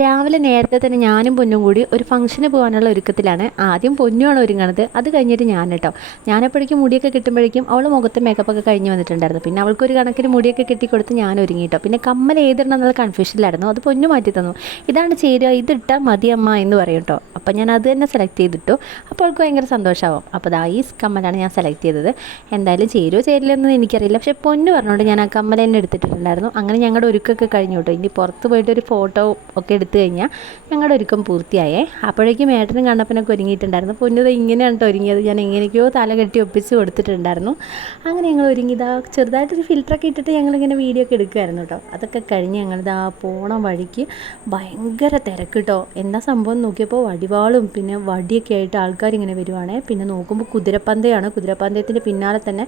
രാവിലെ നേരത്തെ തന്നെ ഞാനും പൊന്നും കൂടി ഒരു ഫംഗ്ഷന് പോകാനുള്ള ഒരുക്കത്തിലാണ്. ആദ്യം പൊന്നുമാണ് ഒരുങ്ങണത്, അത് കഴിഞ്ഞിട്ട് ഞാൻ കേട്ടോ. ഞാനെപ്പോഴേക്കും മുടിയൊക്കെ കിട്ടുമ്പോഴേക്കും അവൾ മുഖത്ത് മേക്കപ്പൊക്കെ കഴിഞ്ഞ് വന്നിട്ടുണ്ടായിരുന്നു. പിന്നെ അവൾക്കൊരു കണക്കിന് മുടിയൊക്കെ കെട്ടിക്കൊടുത്ത് ഞാൻ ഒരുങ്ങി കേട്ടോ. പിന്നെ കമ്മൽ ഏതിടണം എന്നുള്ള കൺഫ്യൂഷനിലായിരുന്നു. അത് പൊന്നു മാറ്റി തന്നു. ഇതാണ് ചേരുക, ഇതിട്ടാൽ മതി അമ്മ എന്ന് പറയും കേട്ടോ. അപ്പം ഞാൻ അത് തന്നെ സെലക്ട് ചെയ്തിട്ടു. അപ്പോൾ അവൾക്ക് ഭയങ്കര സന്തോഷമാവും. അപ്പോൾ ദാ ഈ കമ്മലാണ് ഞാൻ സെലക്ട് ചെയ്തത്. എന്തായാലും ചേരുവോ ചേരില്ലെന്ന് എനിക്കറിയില്ല, പക്ഷേ പൊന്നു പറഞ്ഞുകൊണ്ട് ഞാൻ ആ കമ്മൽ തന്നെ എടുത്തിട്ടുണ്ടായിരുന്നു. അങ്ങനെ ഞങ്ങളുടെ ഒരുക്കൊക്കെ കഴിഞ്ഞു കേട്ടോ. ഇനി പുറത്ത് പോയിട്ട് ഒരു ഫോട്ടോ ഒക്കെ എടുത്തു കഴിഞ്ഞാൽ ഞങ്ങളുടെ ഒരുക്കം പൂർത്തിയായേ. അപ്പോഴേക്കും ഏട്ടനും കണ്ണപ്പനൊക്കെ ഒരുങ്ങിയിട്ടുണ്ടായിരുന്നു. പൊന്നത് ഇങ്ങനെയാണ് കേട്ടോ ഒരുങ്ങിയത്. ഞാൻ എങ്ങനെയൊക്കെയോ തല കെട്ടി ഒപ്പിച്ച് കൊടുത്തിട്ടുണ്ടായിരുന്നു. അങ്ങനെ ഞങ്ങൾ ഒരുങ്ങിയതാ ചെറുതായിട്ടൊരു ഫിൽറ്ററൊക്കെ ഇട്ടിട്ട് ഞങ്ങളിങ്ങനെ വീഡിയോ ഒക്കെ എടുക്കുമായിരുന്നു കേട്ടോ. അതൊക്കെ കഴിഞ്ഞ് ഞങ്ങളിതാ പോണ വഴിക്ക് ഭയങ്കര തിരക്ക് കേട്ടോ. എന്താ സംഭവം നോക്കിയപ്പോൾ വടിവാളും പിന്നെ വടിയൊക്കെ ആയിട്ട് ആൾക്കാരിങ്ങനെ വരുവാണേ. പിന്നെ നോക്കുമ്പോൾ കുതിരപ്പന്തയാണ്. കുതിരപ്പന്തയത്തിൻ്റെ പിന്നാലെ തന്നെ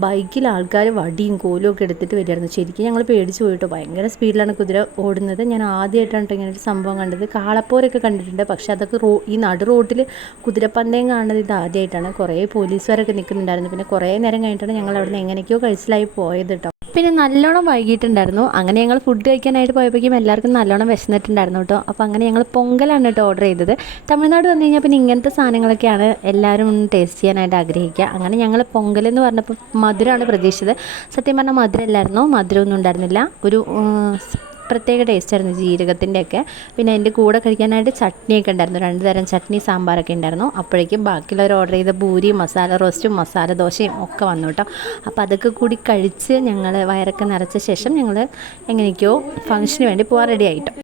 ബൈക്കിൽ ആൾക്കാർ വടിയും കോലും ഒക്കെ എടുത്തിട്ട് വരുമായിരുന്നു. ശരിക്കും ഞങ്ങൾ പേടിച്ച് പോയിട്ടോ. ഭയങ്കര സ്പീഡിലാണ് കുതിര ഓടുന്നത്. ഞാൻ ആദ്യമായിട്ടാണ് ഇങ്ങനെ ഒരു സംഭവം കണ്ടത്. കാളപ്പോരൊക്കെ കണ്ടിട്ടുണ്ട്, പക്ഷേ അതൊക്കെ ഈ നടു റോട്ടിൽ കുതിരപ്പന്തയം കാണുന്നത് ഇത് ആദ്യമായിട്ടാണ്. കുറേ പോലീസുകാരൊക്കെ നിൽക്കുന്നുണ്ടായിരുന്നു. പിന്നെ കുറേ നേരം കഴിഞ്ഞിട്ടാണ് ഞങ്ങൾ അവിടെ നിന്ന് എങ്ങനെയൊക്കെയോ കഴിച്ചിലായി പോയത് കേട്ടോ. പിന്നെ നല്ലോണം വൈകിട്ടുണ്ടായിരുന്നു. അങ്ങനെ ഞങ്ങൾ ഫുഡ് കഴിക്കാനായിട്ട് പോയപ്പോഴേക്കും എല്ലാവർക്കും നല്ലോണം വിശന്നിട്ടുണ്ടായിരുന്നു കേട്ടോ. അപ്പോൾ അങ്ങനെ ഞങ്ങൾ പൊങ്കലാണ് കേട്ടോ ഓർഡർ ചെയ്തത്. തമിഴ്നാട് വന്നു കഴിഞ്ഞാൽ പിന്നെ ഇങ്ങനത്തെ സാധനങ്ങളൊക്കെയാണ് എല്ലാവരും ടേസ്റ്റ് ചെയ്യാനായിട്ട് ആഗ്രഹിക്കുക. അങ്ങനെ ഞങ്ങൾ പൊങ്കലെന്ന് പറഞ്ഞപ്പോൾ മധുരമാണ് പ്രതീക്ഷിച്ചത്. സത്യം പറഞ്ഞാൽ മധുരമല്ലായിരുന്നു, മധുരമൊന്നും ഉണ്ടായിരുന്നില്ല. ഒരു പ്രത്യേക ടേസ്റ്റായിരുന്നു ജീരകത്തിൻ്റെയൊക്കെ. പിന്നെ അതിൻ്റെ കൂടെ കഴിക്കാനായിട്ട് ചട്നിയൊക്കെ ഉണ്ടായിരുന്നു. 2 തരം ചട്നി സാമ്പാറൊക്കെ ഉണ്ടായിരുന്നു. അപ്പോഴേക്കും ബാക്കിയുള്ളവർ ഓർഡർ ചെയ്ത പൂരി, മസാല റോസ്റ്റും മസാല ദോശയും ഒക്കെ വന്നു കേട്ടോ. അപ്പോൾ അതൊക്കെ കൂടി കഴിച്ച് ഞങ്ങൾ വയറൊക്കെ നിറച്ച ശേഷം ഞങ്ങൾ എങ്ങനെയൊക്കെയോ ഫംഗ്ഷന് വേണ്ടി പോകാൻ റെഡി ആയിട്ടോ.